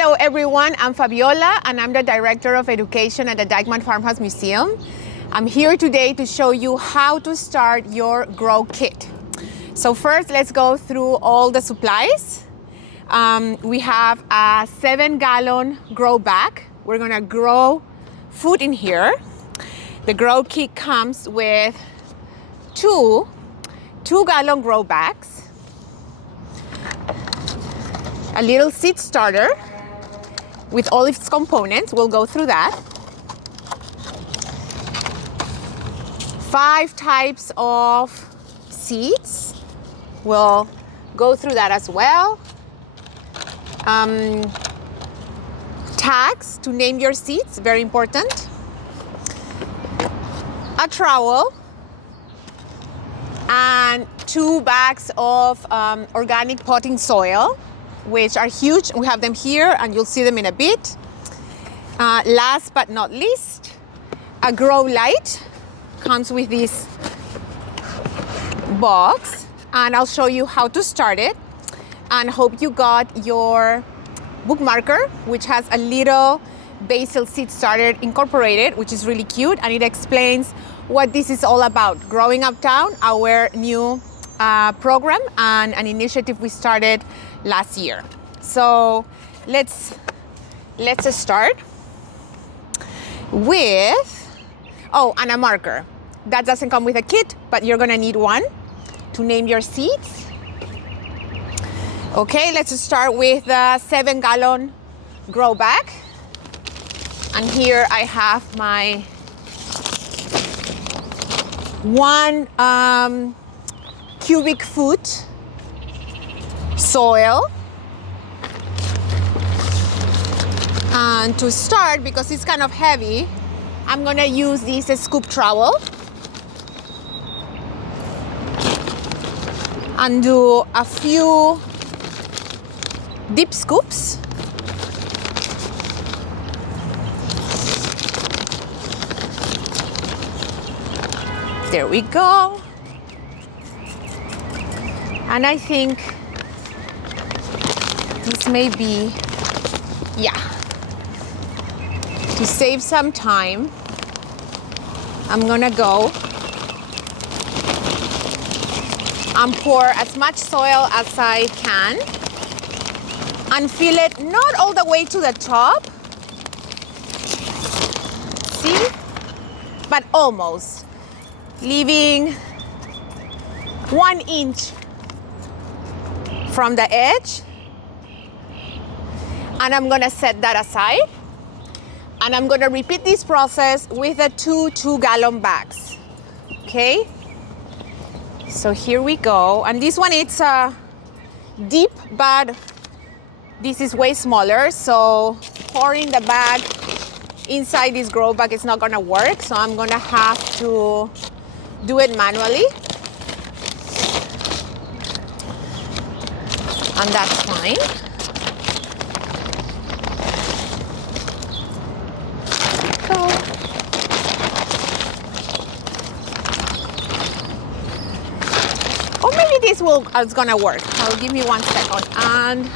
Hello everyone, I'm Fabiola and I'm the Director of Education at the Dyckman Farmhouse Museum. I'm here today to show you how to start your grow kit. So first, let's go through all the supplies. We have a 7-gallon grow bag. We're gonna grow food in here. The grow kit comes with two 2-gallon grow bags, a little seed starter with all its components. We'll go through that. 5 types of seeds. We'll go through that as well. Tags to name your seeds, very important. A trowel and 2 bags of organic potting soil, which are huge. We have them here and you'll see them in a bit. Last but not least, a grow light comes with this box, and I'll show you how to start it. And hope you got your bookmarker, which has a little basil seed starter incorporated, which is really cute, and it explains what this is all about. Growing Uptown, our new program and an initiative we started last year. So let's start with, and a marker. That doesn't come with a kit, but you're gonna need one to name your seeds. Okay, let's start with the 7-gallon grow bag. And here I have my 1 cubic foot soil. And to start, because it's kind of heavy, I'm gonna use this scoop trowel and do a few deep scoops. There we go. And I think this may be, to save some time, I'm gonna go and pour as much soil as I can and fill it not all the way to the top, see, but almost, leaving 1 inch from the edge. And I'm gonna set that aside. And I'm gonna repeat this process with the 2 2-gallon bags, okay? So here we go. And this one, it's deep, but this is way smaller. So pouring the bag inside this grow bag is not gonna work. So I'm gonna have to do it manually. And that's fine. Or maybe this is gonna work. Give me 1 second. And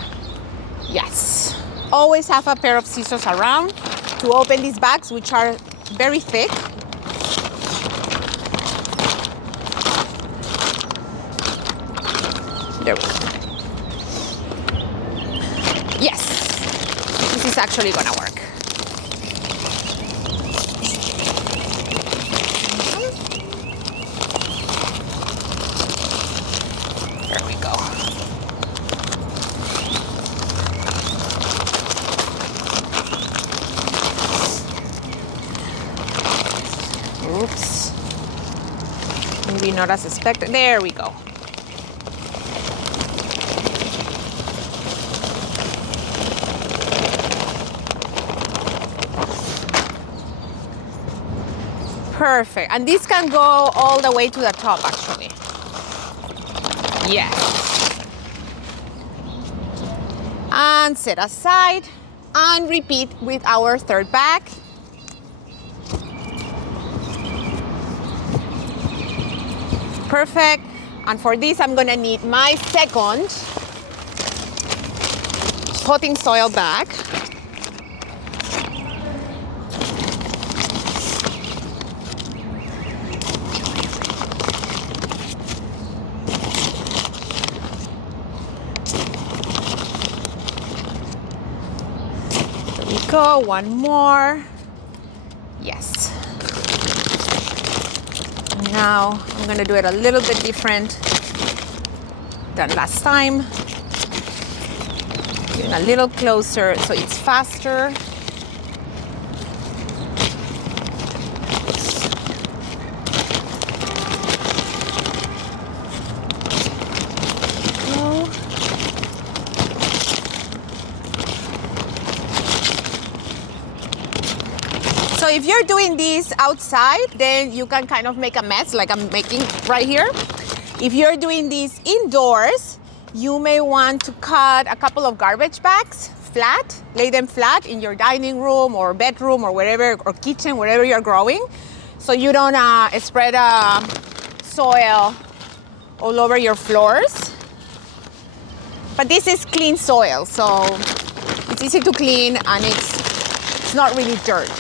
yes, always have a pair of scissors around to open these bags, which are very thick. There we go. Yes, this is actually gonna work. There we go. Oops. Maybe not as expected. There we go. Perfect. And this can go all the way to the top, actually. Yes. And set aside and repeat with our 3rd bag. Perfect. And for this, I'm gonna need my 2nd potting soil bag. go, one more. Yes. Now I'm gonna do it a little bit different than last time. Getting a little closer so it's faster. So if you're doing this outside, then you can kind of make a mess like I'm making right here. If you're doing this indoors, you may want to cut a couple of garbage bags flat, lay them flat in your dining room or bedroom or wherever, or kitchen, wherever you're growing, so you don't spread soil all over your floors. But this is clean soil, so it's easy to clean and it's not really dirt.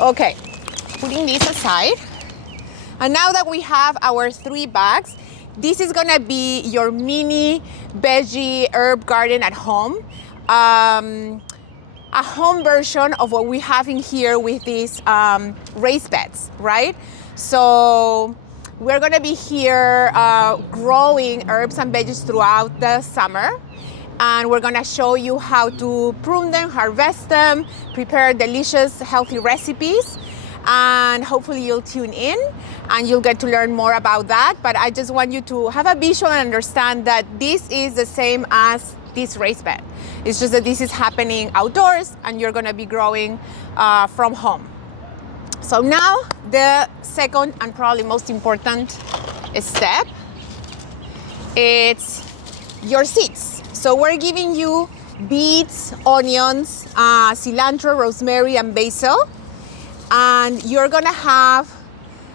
Okay, putting this aside. And now that we have our 3 bags, this is gonna be your mini veggie herb garden at home. A home version of what we have in here with these raised beds, right? So we're gonna be here growing herbs and veggies throughout the summer. And we're gonna show you how to prune them, harvest them, prepare delicious, healthy recipes. And hopefully you'll tune in and you'll get to learn more about that. But I just want you to have a visual and understand that this is the same as this raised bed. It's just that this is happening outdoors and you're gonna be growing from home. So now the second and probably most important step, it's your seeds. So we're giving you beets, onions, cilantro, rosemary, and basil. And you're gonna have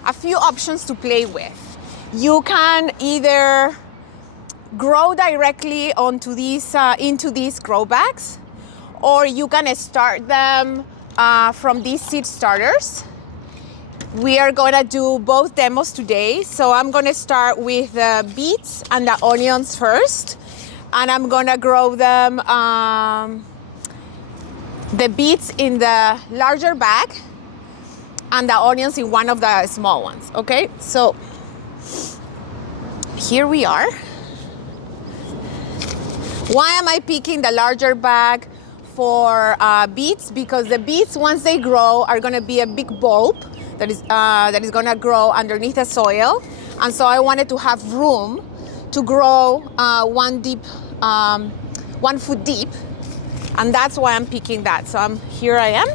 a few options to play with. You can either grow directly onto these, into these grow bags, or you can start them from these seed starters. We are gonna do both demos today. So I'm gonna start with the beets and the onions first. And I'm gonna grow them, the beets in the larger bag and the onions in one of the small ones, okay? So here we are. Why am I picking the larger bag for beets? Because the beets, once they grow, are gonna be a big bulb that is gonna grow underneath the soil. And so I wanted to have room to grow 1 foot deep, and that's why I'm picking that. So here I am,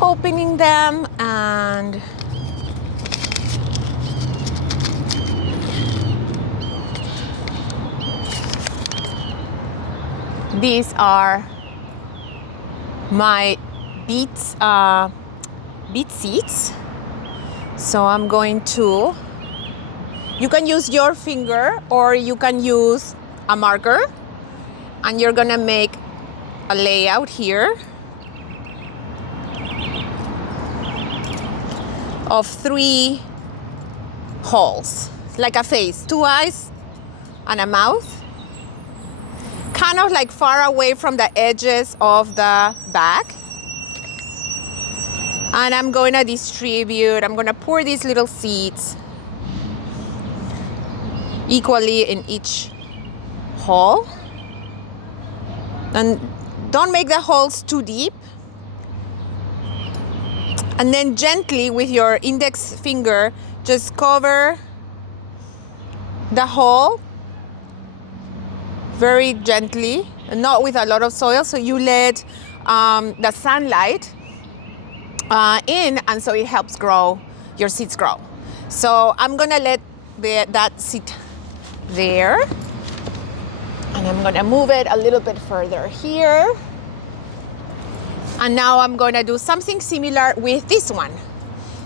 opening them, and these are my beet seeds. So I'm going to, you can use your finger or you can use a marker, and you're gonna make a layout here of 3 holes, like a face, 2 eyes and a mouth, kind of like far away from the edges of the bag. And I'm going to distribute, I'm going to pour these little seeds equally in each hole. And don't make the holes too deep. And then gently with your index finger, just cover the hole very gently, and not with a lot of soil, so you let the sunlight in, and so it helps grow, your seeds grow. So I'm gonna let that sit there, and I'm gonna move it a little bit further here. And now I'm gonna do something similar with this one.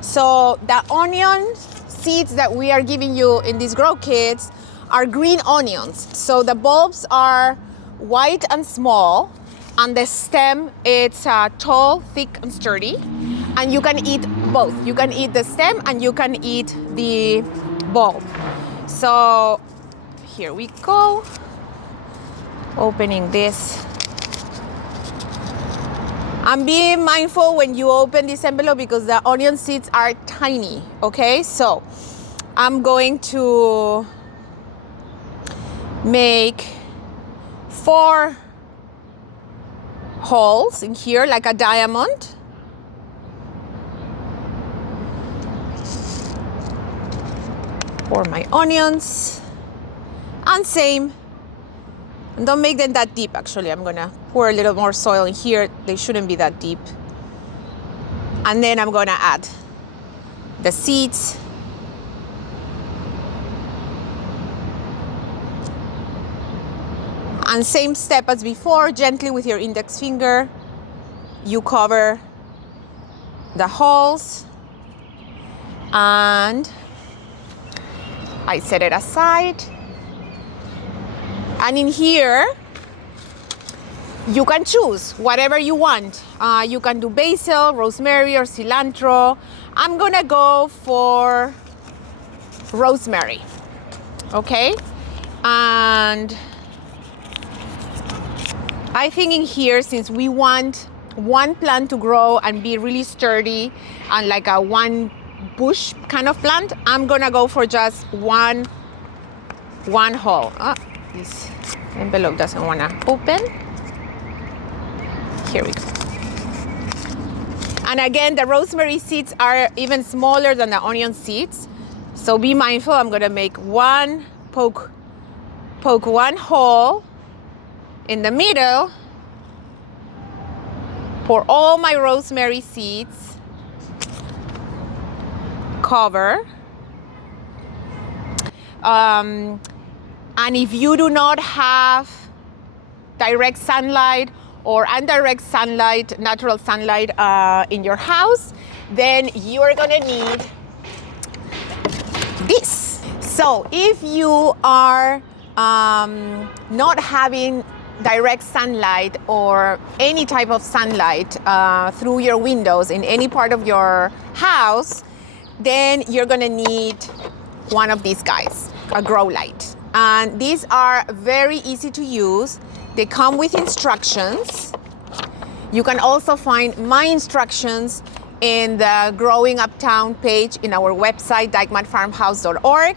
So the onion seeds that we are giving you in these grow kits are green onions. So the bulbs are white and small, and the stem, it's tall, thick, and sturdy. And you can eat both. You can eat the stem and you can eat the bulb. So here we go. Opening this And be mindful when you open this envelope because the onion seeds are tiny, okay? So I'm going to make 4 holes in here like a diamond. For my onions. And same. And don't make them that deep, actually. I'm gonna pour a little more soil in here. They shouldn't be that deep. And then I'm gonna add the seeds. And same step as before, gently with your index finger, you cover the holes. And I set it aside. And in here, you can choose whatever you want. You can do basil, rosemary, or cilantro. I'm gonna go for rosemary, okay? And I think in here, since we want one plant to grow and be really sturdy and like a one bush kind of plant, I'm gonna go for just one hole. This envelope doesn't wanna open. Here we go. And again, the rosemary seeds are even smaller than the onion seeds. So be mindful, I'm gonna make poke one hole in the middle, pour all my rosemary seeds, cover. And if you do not have direct sunlight or indirect sunlight, natural sunlight in your house, then you are gonna need this. So if you are not having direct sunlight or any type of sunlight through your windows in any part of your house, then you're gonna need one of these guys, a grow light. And these are very easy to use. They come with instructions. You can also find my instructions in the Growing Uptown page in our website, dykemanfarmhouse.org.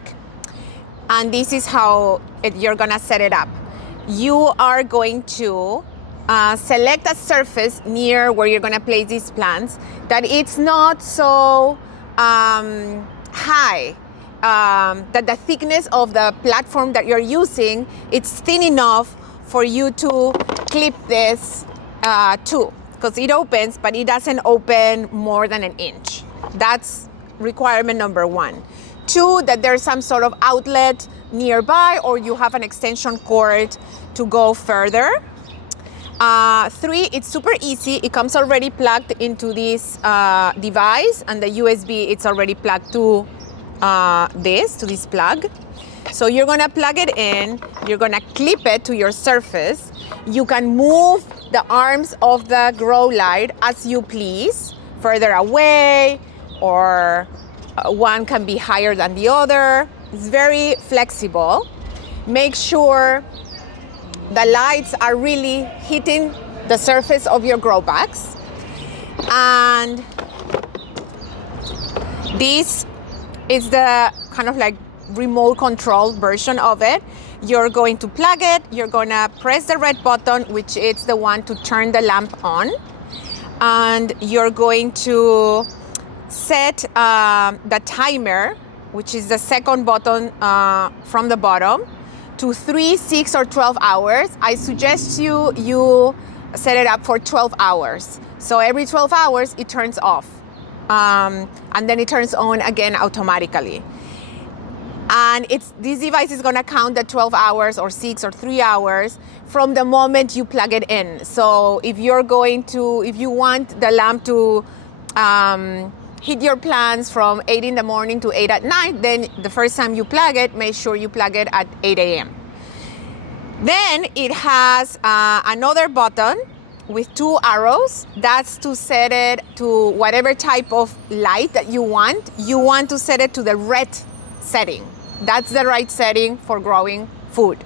And this is how you're gonna set it up. You are going to select a surface near where you're gonna place these plants that it's not so high, that the thickness of the platform that you're using, it's thin enough for you to clip this to, because it opens, but it doesn't open more than an inch. That's requirement number 1. 2, that there's some sort of outlet nearby or you have an extension cord to go further. 3, it's super easy. It comes already plugged into this device, and the USB, it's already plugged to this plug. So you're gonna plug it in, you're gonna clip it to your surface. You can move the arms of the grow light as you please, further away, or one can be higher than the other. It's very flexible. Make sure the lights are really hitting the surface of your grow bags. And this is the kind of like remote control version of it. You're going to plug it, you're gonna press the red button, which is the one to turn the lamp on. And you're going to set the timer, which is the second button from the bottom, to 3, 6, or 12 hours. I suggest you set it up for 12 hours. So every 12 hours, it turns off. And then it turns on again automatically. And this device is gonna count the 12 hours or 6 or 3 hours from the moment you plug it in. So if you want the lamp to hit your plants from 8 in the morning to 8 at night, then the first time you plug it, make sure you plug it at 8 a.m. Then it has another button with 2 arrows. That's to set it to whatever type of light that you want. You want to set it to the red setting. That's the right setting for growing food.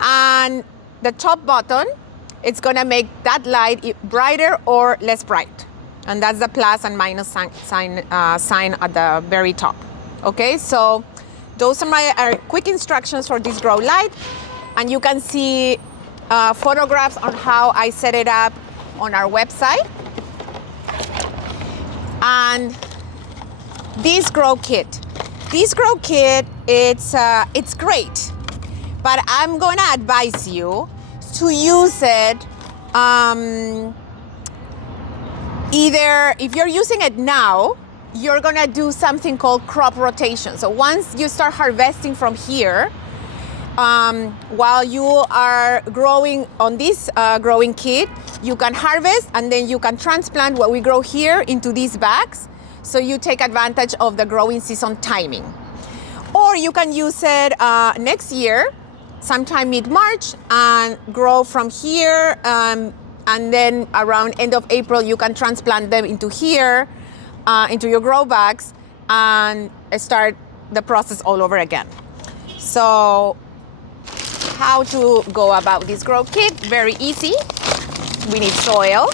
And the top button it's gonna make that light brighter or less bright. And that's the plus and minus sign at the very top. Okay, so those are my quick instructions for this grow light. And you can see photographs on how I set it up on our website. And this grow kit, it's great, but I'm gonna advise you to use it either, if you're using it now, you're gonna do something called crop rotation. So once you start harvesting from here, while you are growing on this growing kit, you can harvest and then you can transplant what we grow here into these bags. So you take advantage of the growing season timing. Or you can use it next year, sometime mid-March, and grow from here. And then around end of April, you can transplant them into here, into your grow bags, and start the process all over again. So how to go about this grow kit? Very easy. We need soil.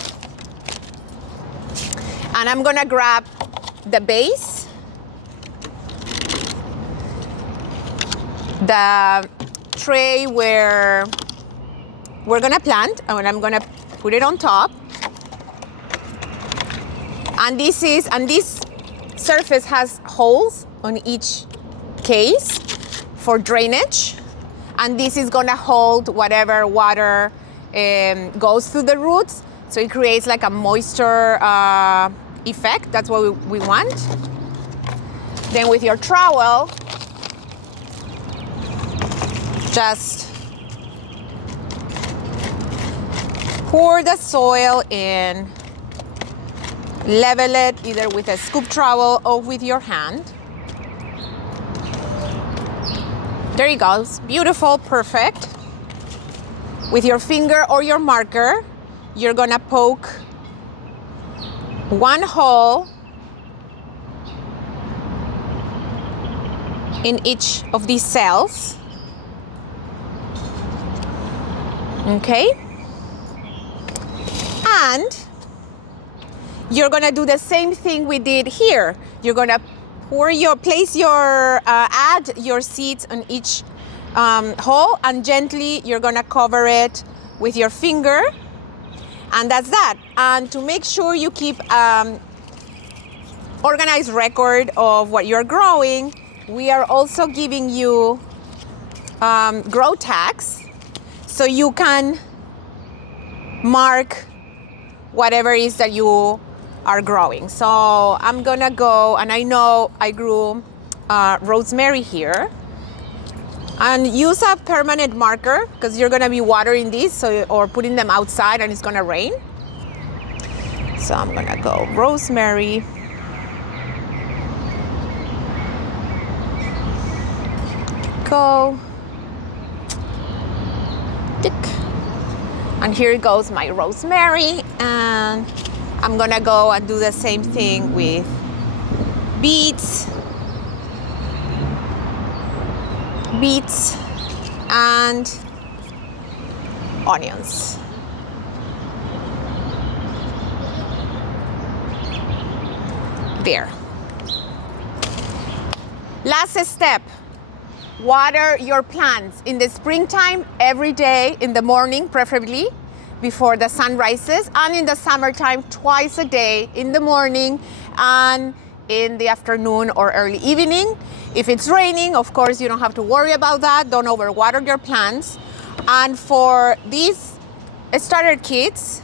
And I'm gonna grab the base, the tray where we're gonna plant, and I'm gonna put it on top. And this surface has holes on each case for drainage. And this is gonna hold whatever water goes through the roots. So it creates like a moisture effect. That's what we want. Then with your trowel, just pour the soil in, level it either with a scoop trowel or with your hand. There it goes, beautiful, perfect. With your finger or your marker, you're gonna poke one hole in each of these cells. Okay? And you're gonna do the same thing we did here. You're gonna add your seeds on each hole, and gently you're gonna cover it with your finger, and that's that. And to make sure you keep organized record of what you're growing, we are also giving you grow tags, so you can mark whatever it is that you are growing. So I'm gonna go, and I know I grew rosemary here, and use a permanent marker because you're gonna be watering these, or putting them outside and it's gonna rain. So I'm gonna go rosemary. Go. Tick. And here goes my rosemary, and I'm gonna go and do the same thing with beets and onions. There. Last step, water your plants in the springtime every day, in the morning preferably, before the sun rises, and in the summertime twice a day, in the morning and in the afternoon or early evening. If it's raining, of course, you don't have to worry about that. Don't overwater your plants. And for these starter kits,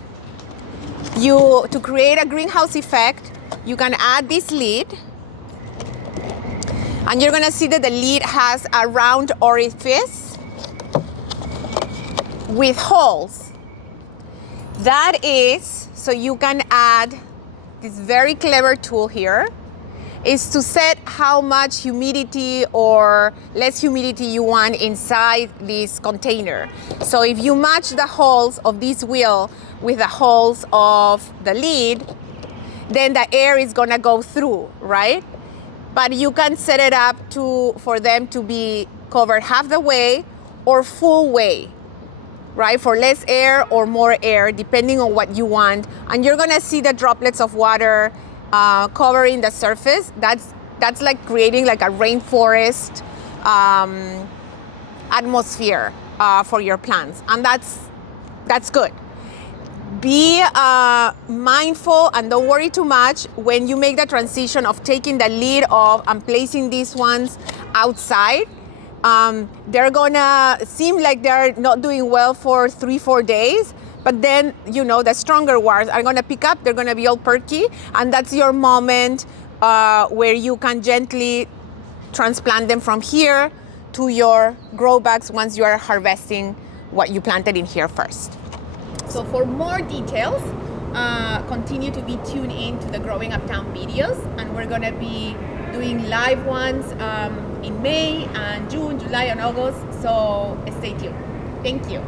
to create a greenhouse effect, you can add this lid. And you're gonna see that the lid has a round orifice with holes. That is, so you can add this very clever tool here, is to set how much humidity or less humidity you want inside this container. So if you match the holes of this wheel with the holes of the lid, then the air is gonna go through, right? But you can set it up for them to be covered half the way or full way, right? For less air or more air, depending on what you want. And you're gonna see the droplets of water covering the surface. That's like creating like a rainforest atmosphere for your plants, and that's good. Be mindful and don't worry too much when you make the transition of taking the lid off and placing these ones outside. They're gonna seem like they're not doing well for 3-4 days, but then, you know, the stronger ones are gonna pick up, they're gonna be all perky, and that's your moment where you can gently transplant them from here to your grow bags once you are harvesting what you planted in here first. So for more details, continue to be tuned in to the Growing Uptown videos, and we're gonna be doing live ones in May and June, July and August, so stay tuned. Thank you.